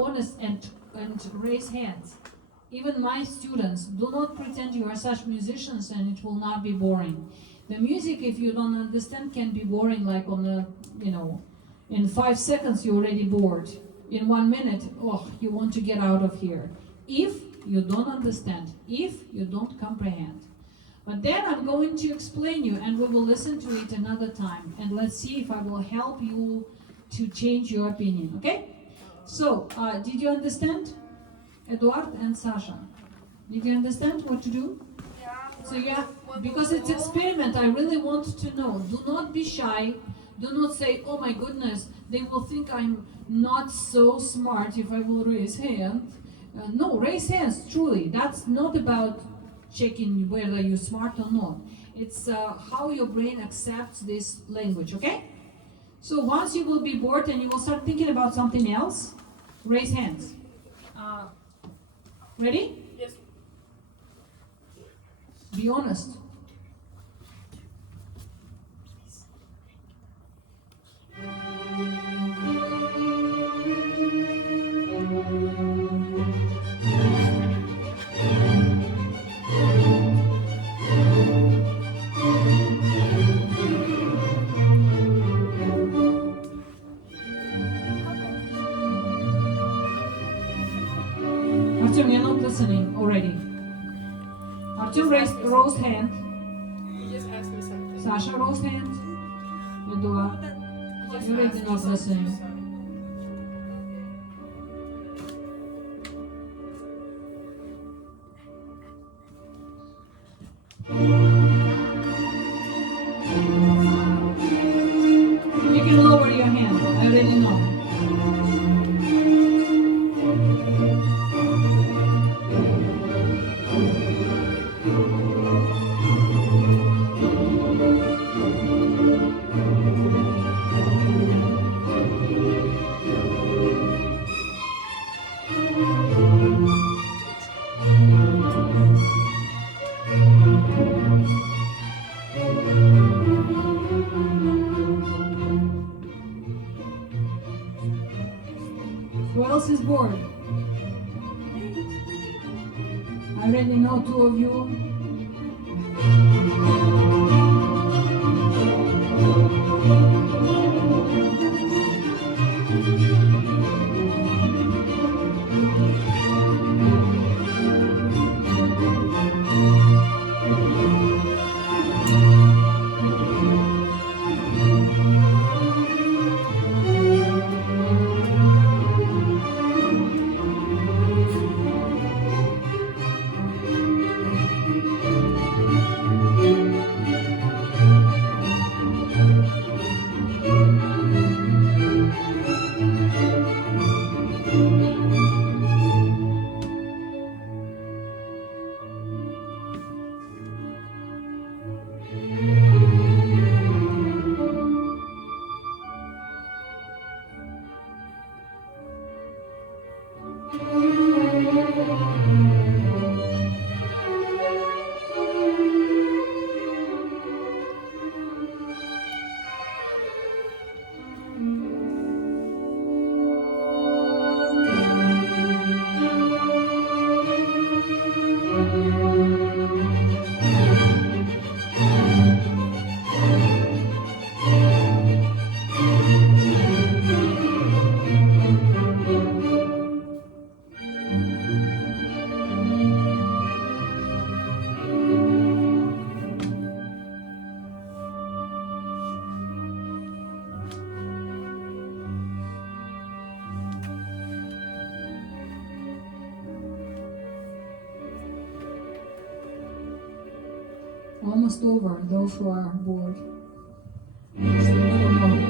honest and raise hands. Even my students, do not pretend you are such musicians and it will not be boring. The music, if you don't understand, can be boring, like on a, in 5 seconds you're already bored. In 1 minute, you want to get out of here. If you don't understand, if you don't comprehend. But then I'm going to explain you and we will listen to it another time. And let's see if I will help you to change your opinion, okay? So, did you understand? Eduard and Sasha, did you understand what to do? Yeah. So yeah, because it's experiment, I really want to know. Do not be shy. Do not say, oh my goodness, they will think I'm not so smart if I will raise hand. No, raise hands, truly. That's not about checking whether you're smart or not. It's how your brain accepts this language, okay? So once you will be bored and you will start thinking about something else, raise hands. Ready? Yes. Be honest. Artyom, you're not listening already. Artyom rose hand. You just asked me something. Sasha rose hand. Eduard, you're already not listening. You can lower your hand. I already know. Who else is bored? I already know 2 of you. Almost over, those who are bored. Just a little more.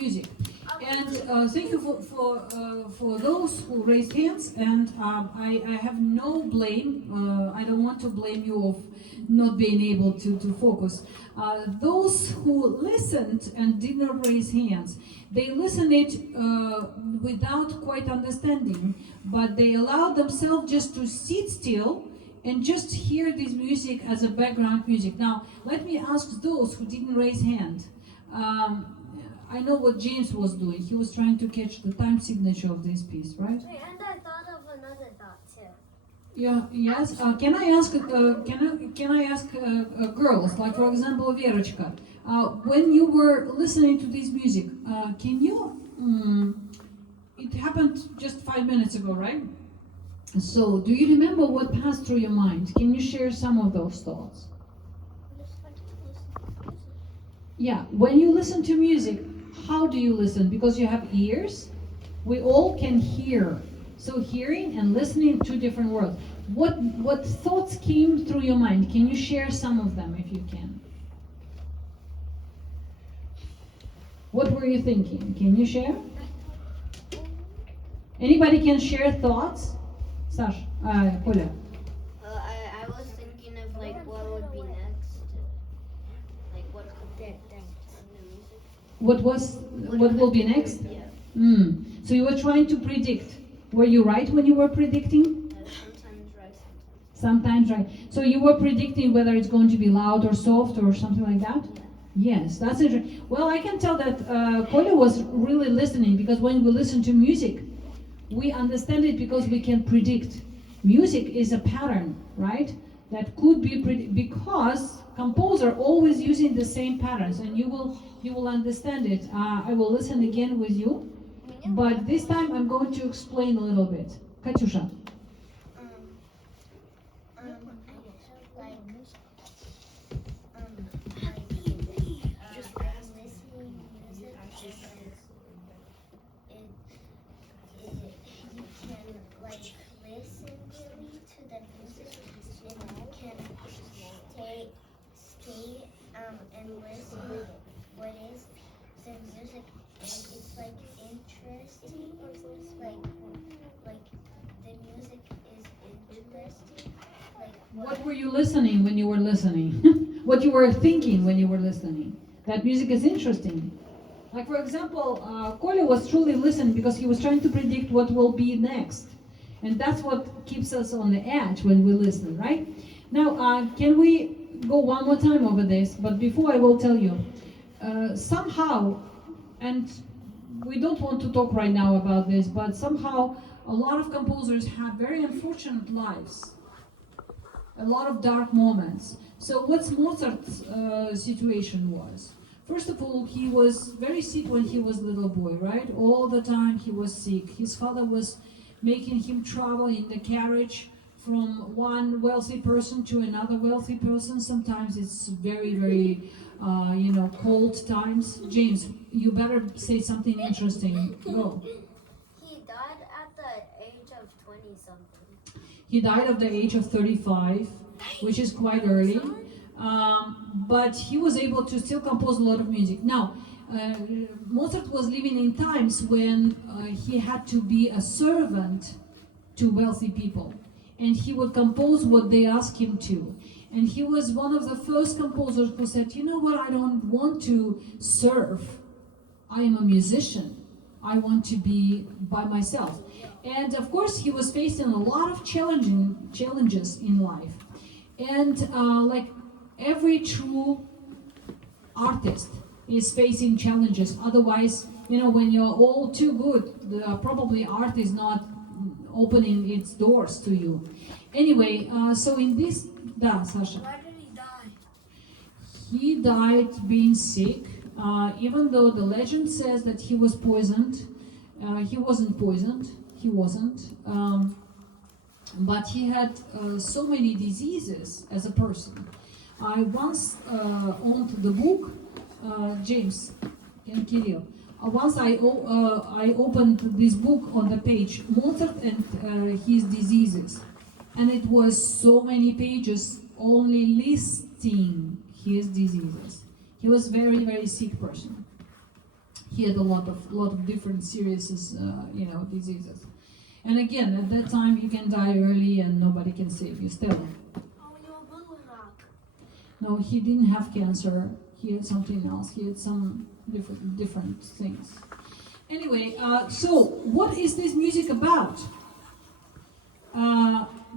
music. And thank you for those who raised hands. And I have no blame. I don't want to blame you of not being able to focus. Those who listened and did not raise hands, they listened it without quite understanding, but they allowed themselves just to sit still and just hear this music as a background music. Now, let me ask those who didn't raise hand. I know what James was doing. He was trying to catch the time signature of this piece, right? And I thought of another thought too. Yeah. Yes. Can I ask? Can I ask girls, like for example, Verочка, when you were listening to this music, can you? It happened just 5 minutes ago, right? So, do you remember what passed through your mind? Can you share some of those thoughts? Yeah. When you listen to music, how do you listen? Because you have ears. We all can hear. So hearing and listening, two different worlds. What thoughts came through your mind? Can you share some of them if you can? What were you thinking? Can you share? Anybody can share thoughts? Sash, Koля. I was thinking of like what would be next. Like what could be next in the music. What will be next? Yeah. So you were trying to predict. Were you right when you were predicting? Sometimes right, Sometimes right. So you were predicting whether it's going to be loud or soft or something like that? Yeah. Yes, that's interesting. Well, I can tell that Koля was really listening, because when we listen to music, we understand it because we can predict. Music is a pattern, right? That could be because composer always using the same patterns, and you will understand it. I will listen again with you, but this time I'm going to explain a little bit. Katyusha. Just listening music you can like listen really to the music, and you can stay and listen what is the music, and it's like interesting. It's like the music is interesting. Like What were you listening when you were listening? What you were thinking when you were listening? That music is interesting. Like for example, Koля was truly listening because he was trying to predict what will be next. And that's what keeps us on the edge when we listen, right? Now, can we go one more time over this? But before I will tell you, somehow, and we don't want to talk right now about this, but somehow a lot of composers have very unfortunate lives. A lot of dark moments. So what's Mozart's situation was? First of all, he was very sick when he was a little boy, right? All the time he was sick. His father was making him travel in the carriage from one wealthy person to another wealthy person. Sometimes it's very, very, cold times. James, you better say something interesting. Go. he died at the age of 20-something. He died at the age of 35, which is quite early. But he was able to still compose a lot of music. Now, Mozart was living in times when he had to be a servant to wealthy people, and he would compose what they asked him to. And he was one of the first composers who said, you know what, I don't want to serve. I am a musician. I want to be by myself. And of course, he was facing a lot of challenges in life. And like every true artist is facing challenges. Otherwise, when you're all too good, probably art is not opening its doors to you. Anyway, so in this, Sasha. Why did he die? He died being sick, even though the legend says that he was poisoned. He wasn't poisoned. He wasn't. But he had so many diseases as a person. I once owned the book, James and Kirill. Once I opened this book on the page, Mozart and his diseases. And it was so many pages only listing his diseases. He was very, very sick person. He had a lot of different serious, diseases. And again, at that time, you can die early and nobody can save you still. No, he didn't have cancer. He had something else. He had some different things. Anyway, so what is this music about?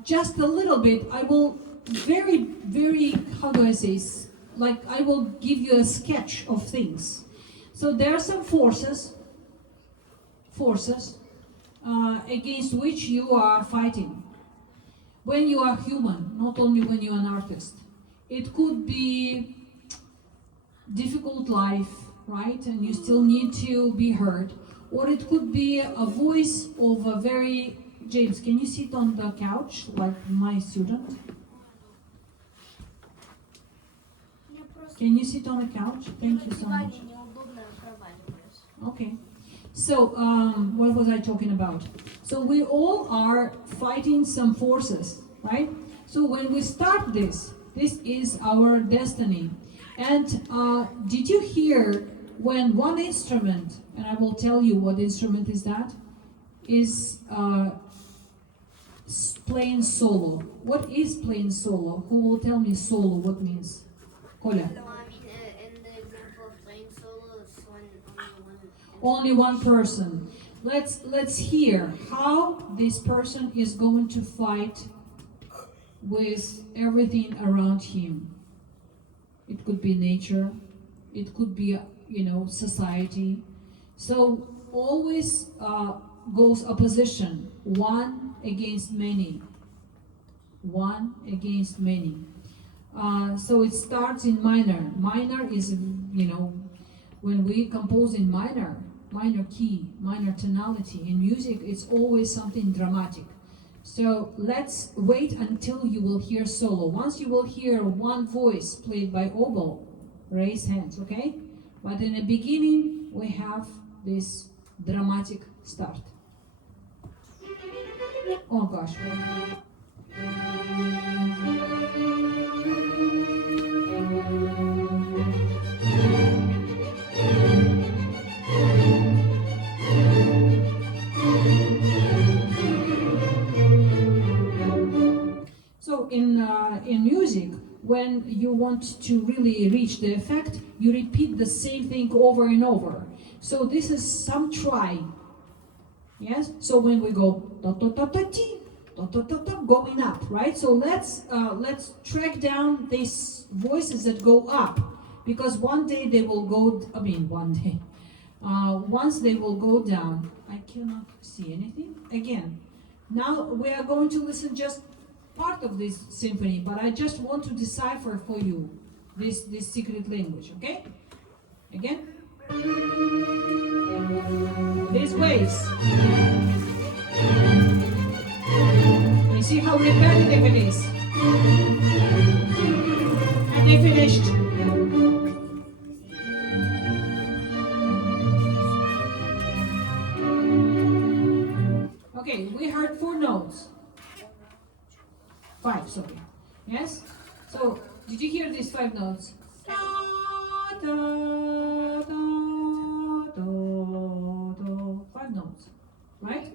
Just a little bit. I will very, how do I say, like I will give you a sketch of things. So there are some forces against which you are fighting. When you are human, not only when you are an artist. It could be difficult life, right? And you still need to be heard. Or it could be a voice of a very... James, can you sit on the couch like my student? Can you sit on the couch? Thank you so much. Okay. So, what was I talking about? So we all are fighting some forces, right? So when we start this is our destiny. And did you hear when one instrument, and I will tell you what instrument is that, is playing solo. What is playing solo? Who will tell me solo what means? Kolya. In the example of playing solo, it's when Only one person. Let's hear how this person is going to fight with everything around him. It could be nature, it could be society. So always goes opposition, one against many. One against many. So it starts in minor. Minor is, when we compose in minor key, minor tonality. In music, it's always something dramatic. So let's wait until you will hear solo. Once you will hear one voice played by oboe, raise hands, okay? But in the beginning, we have this dramatic start. Oh gosh. So in music, when you want to really reach the effect, you repeat the same thing over and over. So this is some try. Yes. So when we go da da da da ti, da da da da, going up, right? So let's track down these voices that go up, because one day they will go. One day. Once they will go down, I cannot see anything. Again, now we are going to listen just part of this symphony, but I just want to decipher for you this secret language, okay? Again. These waves. You see how repetitive it is? And they finished. Okay, we heard 4 notes. 5, sorry. Yes? So, did you hear these 5 notes? Da, da, da, do, do. 5 notes, right?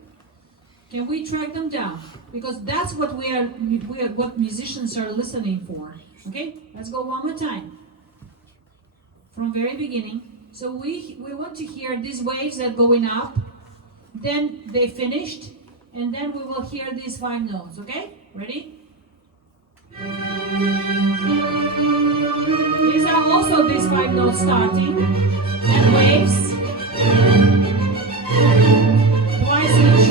Can we track them down? Because that's what what musicians are listening for. Okay? Let's go one more time. From very beginning. So we want to hear these waves that are going up. Then they finished. And then we will hear these 5 notes. Okay? Ready? These are also these 5 notes starting. And waves. Twice each.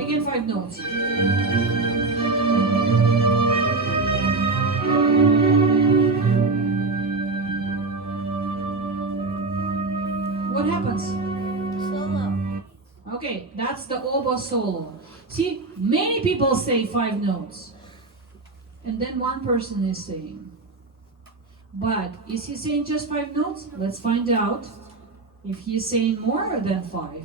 Again 5 notes. What happens? Solo. Okay, that's the oboe solo. See, many people say 5 notes. And then one person is saying. But is he saying just 5 notes? Let's find out if he's saying more than 5.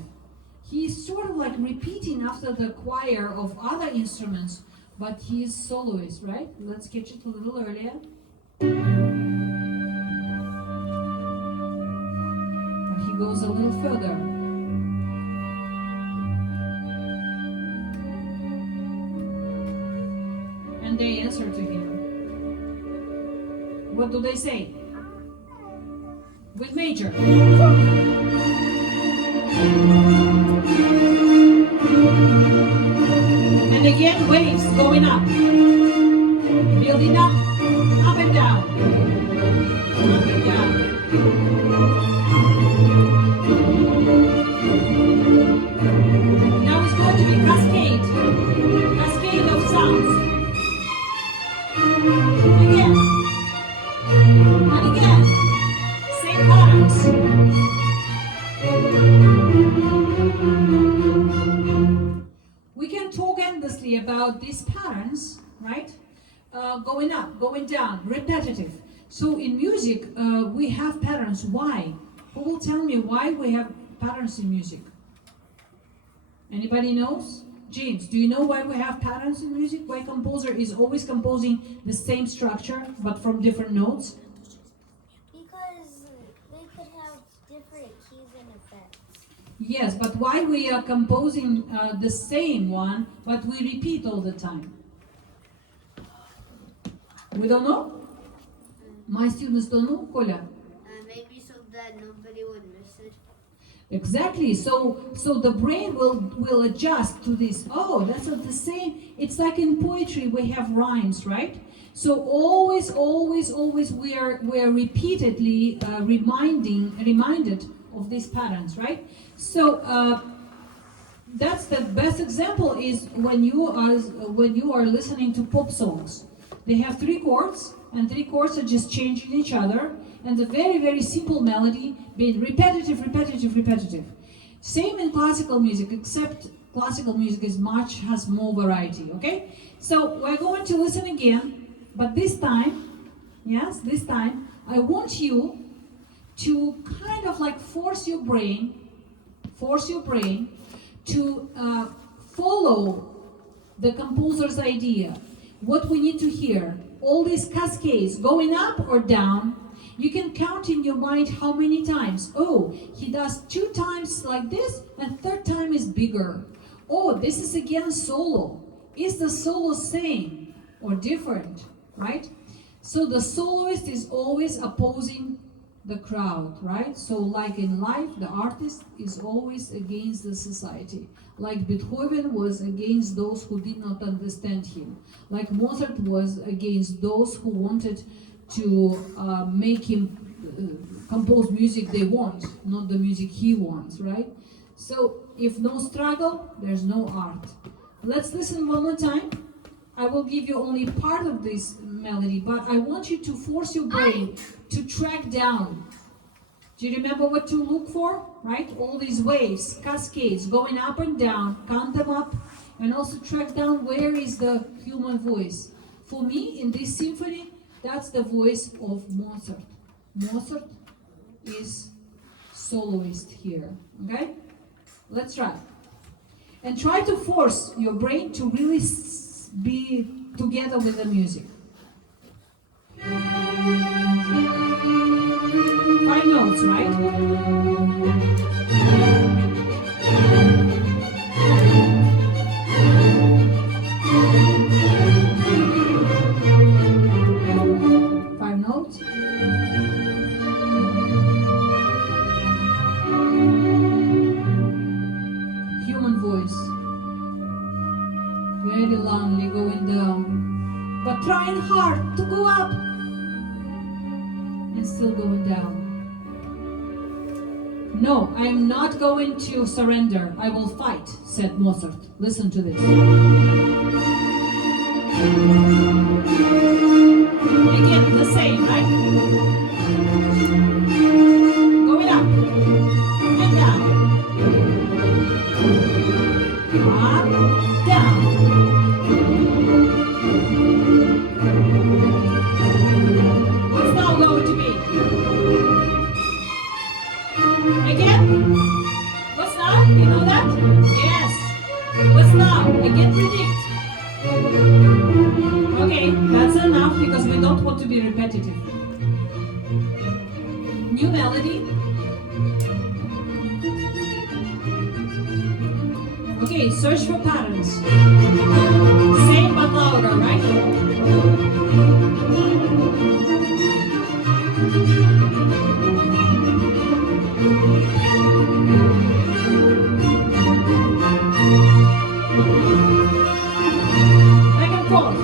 He's sort of like repeating after the choir of other instruments, but he is soloist, right? Let's catch it a little earlier. goes a little further. And they answer to him. What do they say? With major. And again, waves going up. Building up and down. Up and down. Now it's going to be cascade. Cascade of sounds. Again. And again. Same patterns. We can talk endlessly about these patterns, right? Going up, going down, repetitive. So in music, we have patterns. Why? Who will tell me why we have patterns in music? Anybody knows? James, do you know why we have patterns in music? Why composer is always composing the same structure but from different notes? Because they could have different keys and effects. Yes, but why we are composing the same one but we repeat all the time? We don't know? My students don't know, Kolya? Maybe so that nobody would miss it. Exactly. So the brain will adjust to this. Oh, that's not the same. It's like in poetry we have rhymes, right? So always we are repeatedly reminded of these patterns, right? So that's the best example is when you are listening to pop songs. They have 3 chords, and 3 chords are just changing each other, and a very, very simple melody being repetitive. Same in classical music, except classical music has more variety, okay? So we're going to listen again, but this time, I want you to kind of like force your brain to follow the composer's idea. What we need to hear, all these cascades going up or down. You can count in your mind how many times. Oh, he does 2 times like this, and 3rd time is bigger. Oh, this is again solo. Is the solo same or different, right? So the soloist is always opposing the crowd, right? So like in life, the artist is always against the society. Like Beethoven was against those who did not understand him. Like Mozart was against those who wanted to make him compose music they want, not the music he wants, right? So if no struggle, there's no art. Let's listen one more time. I will give you only part of this melody, but I want you to force your brain to track down. Do you remember what to look for? Right? All these waves, cascades, going up and down, count them up, and also track down where is the human voice. For me, in this symphony, that's the voice of Mozart. Mozart is soloist here, okay? Let's try. And try to force your brain to really be together with the music. 5 notes, right? Human voice. Very lonely going down, but trying hard to go up and still going down. No, I am not going to surrender. I will fight, said Mozart. Listen to this. Again, the same, right? Going up and down. Up, down. What's now going to be? Again? What's now? You know that? Yes. What's now? Again, predict. Okay, that's enough because we don't want to be repetitive. New melody. Okay, search for patterns. Same but louder, right? Back and forth.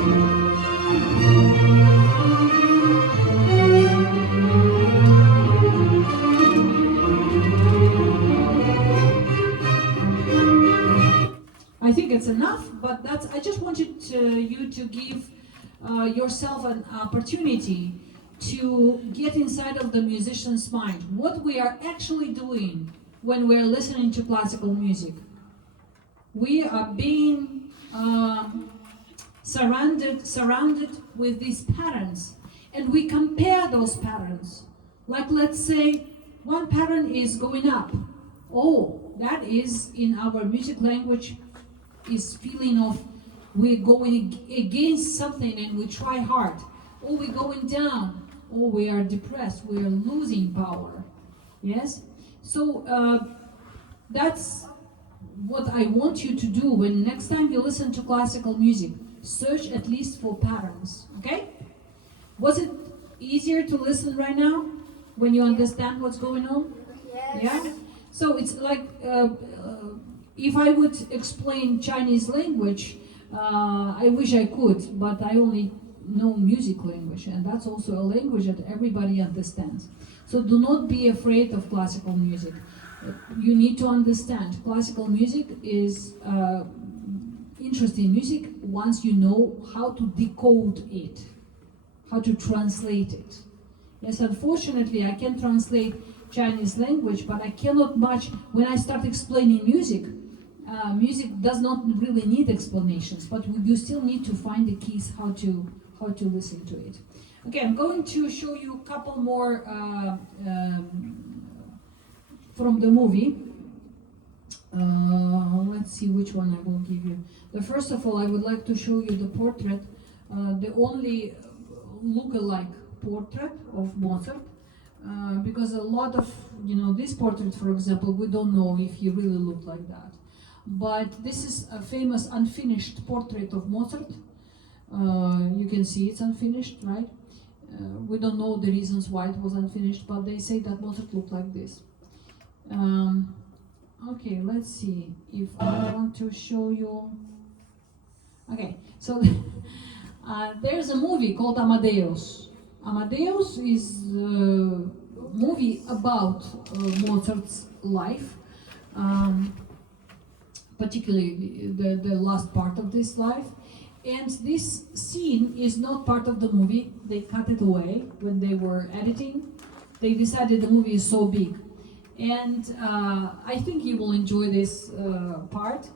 I think it's enough, but that's. I just wanted you to give yourself an opportunity to get inside of the musician's mind. What we are actually doing when we're listening to classical music. We are being surrounded with these patterns, and we compare those patterns. Like, let's say one pattern is going up. Oh, that is in our music language is feeling of we're going against something and we try hard. Or we're going down. Or we are depressed. We are losing power. Yes. So that's what I want you to do when next time you listen to classical music. Search at least for patterns. Okay? Was it easier to listen right now when you understand what's going on? Yes. Yeah? So it's like if I would explain Chinese language, I wish I could, but I only know music language, and that's also a language that everybody understands. So do not be afraid of classical music. You need to understand classical music is interesting music once you know how to decode it, how to translate it. Yes, unfortunately, I can translate Chinese language, but I cannot much. When I start explaining music, music does not really need explanations, but you still need to find the keys how to listen to it. Okay, I'm going to show you a couple more from the movie. Let's see which one I will give you. The first of all, I would like to show you the portrait, the only look-alike portrait of Mozart. Because a lot of, this portrait, for example, we don't know if he really looked like that. But this is a famous unfinished portrait of Mozart. You can see it's unfinished, right? We don't know the reasons why it was unfinished, but they say that Mozart looked like this. Okay, let's see if I want to show you. Okay, so there's a movie called Amadeus. Amadeus is a movie about Mozart's life, particularly the last part of this life. And this scene is not part of the movie. They cut it away when they were editing. They decided the movie is so big. And I think you will enjoy this part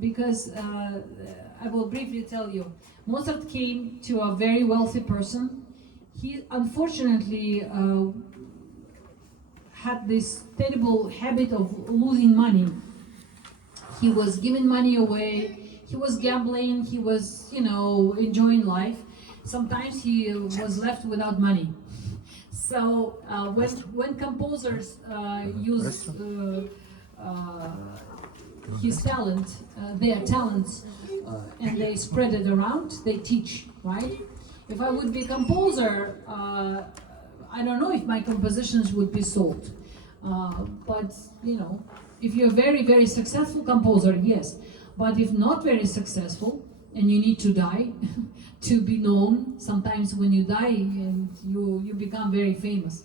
because I will briefly tell you. Mozart came to a very wealthy person. He unfortunately had this terrible habit of losing money. He was giving money away, he was gambling, he was, enjoying life. Sometimes he was left without money. So when composers use his talent, their talents, and they spread it around, they teach, right? If I would be a composer, I don't know if my compositions would be sold. But, if you're a very, very successful composer, yes. But if not very successful, and you need to die to be known, sometimes when you die, and you become very famous.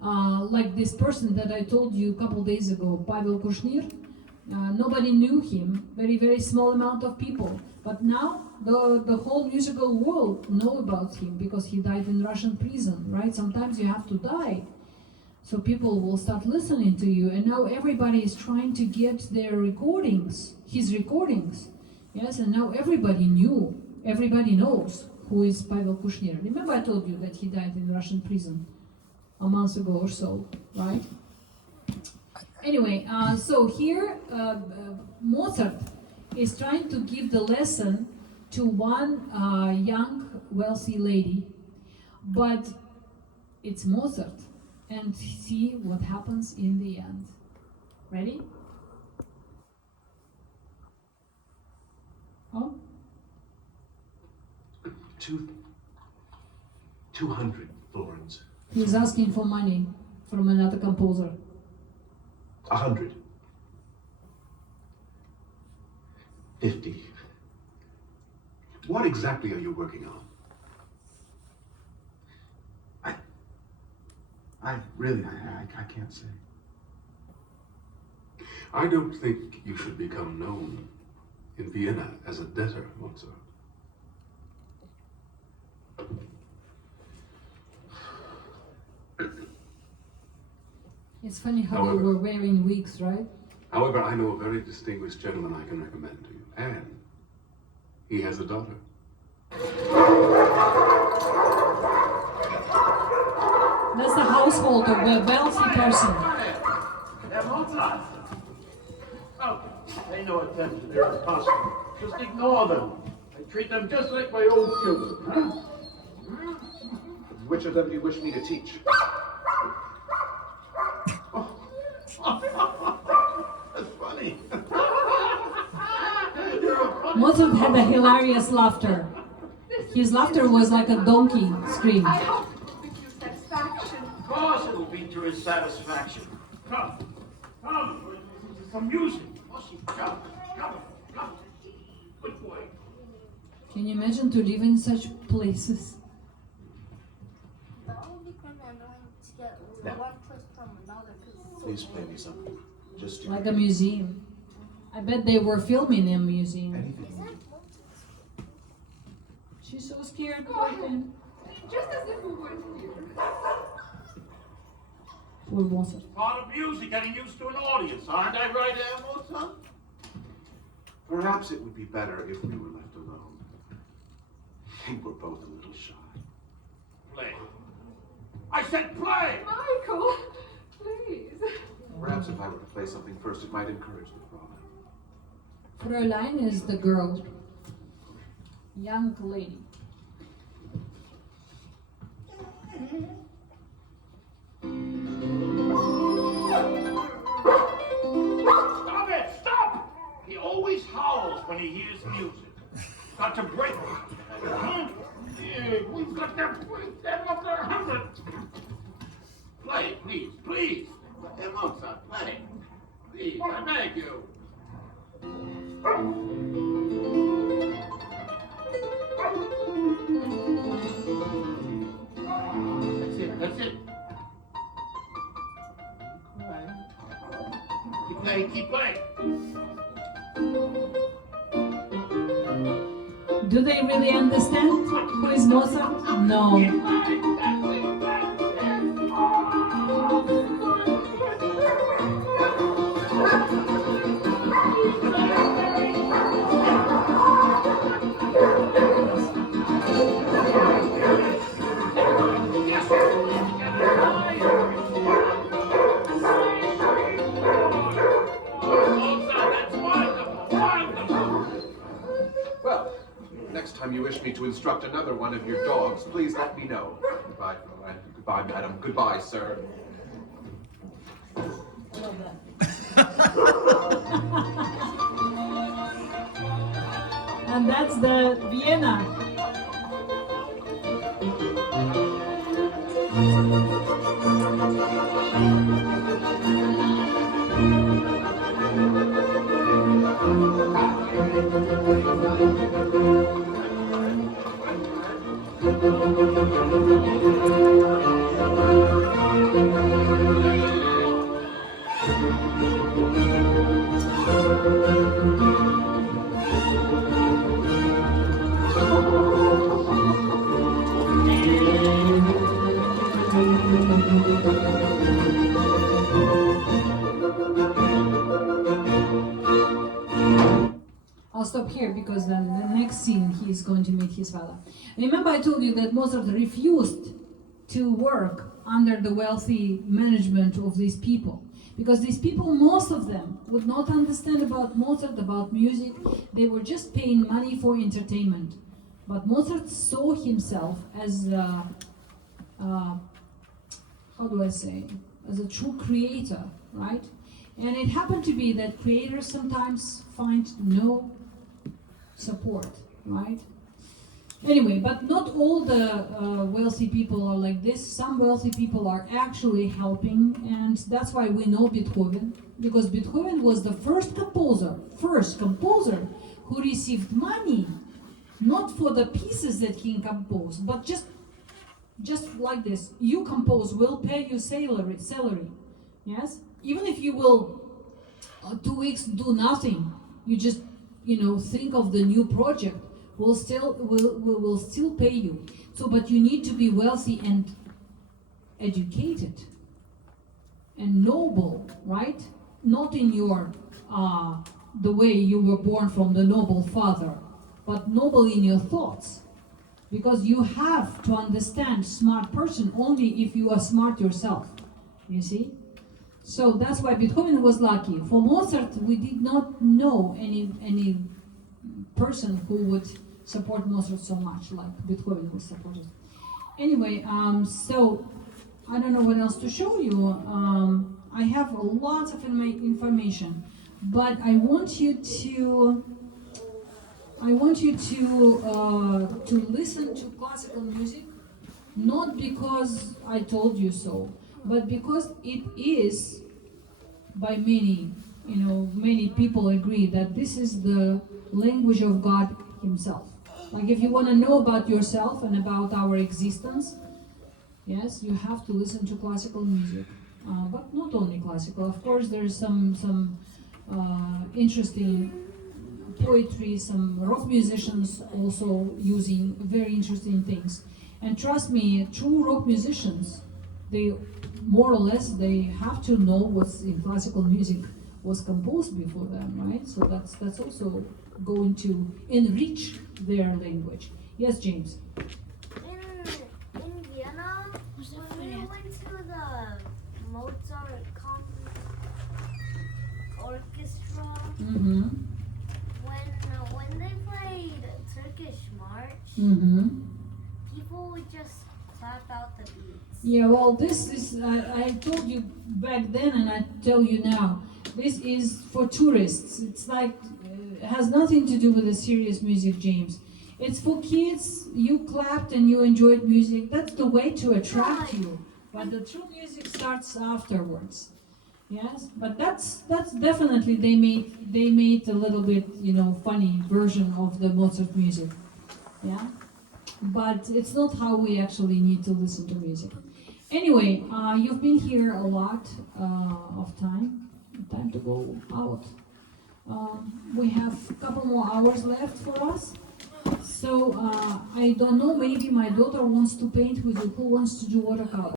Like this person that I told you a couple days ago, Pavel Kushnir, nobody knew him, very, very small amount of people. But now the whole musical world know about him because he died in Russian prison, right? Sometimes you have to die. So people will start listening to you, and now everybody is trying to get their recordings, his recordings. Yes, and now everybody knows who is Pavel Kushnir. Remember I told you that he died in Russian prison a month ago or so, right? Anyway, so here Mozart is trying to give the lesson to one young, wealthy lady, but it's Mozart. And see what happens in the end. Ready? 200 florins. He's asking for money from another composer. 100. 50. What exactly are you working on? I really can't say. I don't think you should become known in Vienna as a debtor, Mozart. It's funny how However- you were wearing wigs, right? However, I know a very distinguished gentleman I can recommend to you, and he has a daughter. That's the household of a wealthy person. Herr Mozart! Oh, pay no attention, they're impossible. Just ignore them. I treat them just like my own children, huh? Which of them do you wish me to teach? That's funny. Mozart had a hilarious laughter. His laughter was like a donkey scream. I hope it will give you satisfaction. Of course it will be to his satisfaction. Come, come, some music. Come. Good boy. Can you imagine to live in such places? That would be kind of annoying to get one place from another. Please play me something. Just Like a museum. I bet they were filming in a museum. anything. She's so scared. Go ahead. Just as if we weren't here. Poor Mozart. Part of music, getting used to an audience, aren't I right, Herr Mozart? Perhaps it would be better if we were left alone. I think we're both a little shy. Play. I said play! Michael, please. Perhaps if I were to play something first, it might encourage the Fräulein. Fräulein is the girl. Young lady. Stop it! Stop! He always howls when he hears music. Got to break it. Huh? Yeah, we've got to break them up their 100. Play, please, please. Herr Mozart, play. Please, I beg you. That's it. Keep playing, keep playing. Do they really understand who is Mozart? No. Keep playing. That's it, Well, next time you wish me to instruct another one of your dogs, please let me know. Goodbye, Fräulein. Goodbye, madam. Goodbye, sir. And that's the Vienna. I'll stop here because then the next scene he is going to meet his father. Remember I told you that Mozart refused to work under the wealthy management of these people. Because these people, most of them, would not understand about Mozart, about music. They were just paying money for entertainment. But Mozart saw himself as, how do I say, as a true creator, right? And it happened to be that creators sometimes find no support, right? Anyway, but not all the wealthy people are like this. Some wealthy people are actually helping, and that's why we know Beethoven, because Beethoven was the first composer who received money, not for the pieces that he composed, but just like this. You compose, we'll pay you salary. Yes? Even if you will 2 weeks do nothing, you just think of the new project, we'll still pay you. So, but you need to be wealthy and educated and noble, right? Not in your the way you were born from the noble father, but noble in your thoughts. Because you have to understand smart person only if you are smart yourself. You see? So that's why Beethoven was lucky. For Mozart, we did not know any person who would support Mozart so much like Beethoven was supported. Anyway, so I don't know what else to show you. I have lots of information, but I want you to listen to classical music, not because I told you so, but because it is, by many people agree that this is the language of God Himself. Like if you want to know about yourself and about our existence, yes, you have to listen to classical music. But not only classical. Of course, there's some interesting poetry, some rock musicians also using very interesting things. And trust me, true rock musicians, they more or less they have to know what's in classical music was composed before them, right? So that's also going to enrich their language. Yes, James. In Vienna, when we went to the Mozart orchestra, Mm-hmm. when they played Turkish March, Mm-hmm. people would just clap out the beats. Yeah, well, this is, I told you back then and I tell you now, this is for tourists. It's like, it has nothing to do with the serious music, James. It's for kids, you clapped and you enjoyed music. That's the way to attract you. But the true music starts afterwards. Yes, but that's definitely, they made a little bit, funny version of the Mozart music. Yeah? But it's not how we actually need to listen to music. Anyway, you've been here a lot of time. Time to go out. We have a couple more hours left for us. So I don't know, maybe my daughter wants to paint with you. Who wants to do watercolor?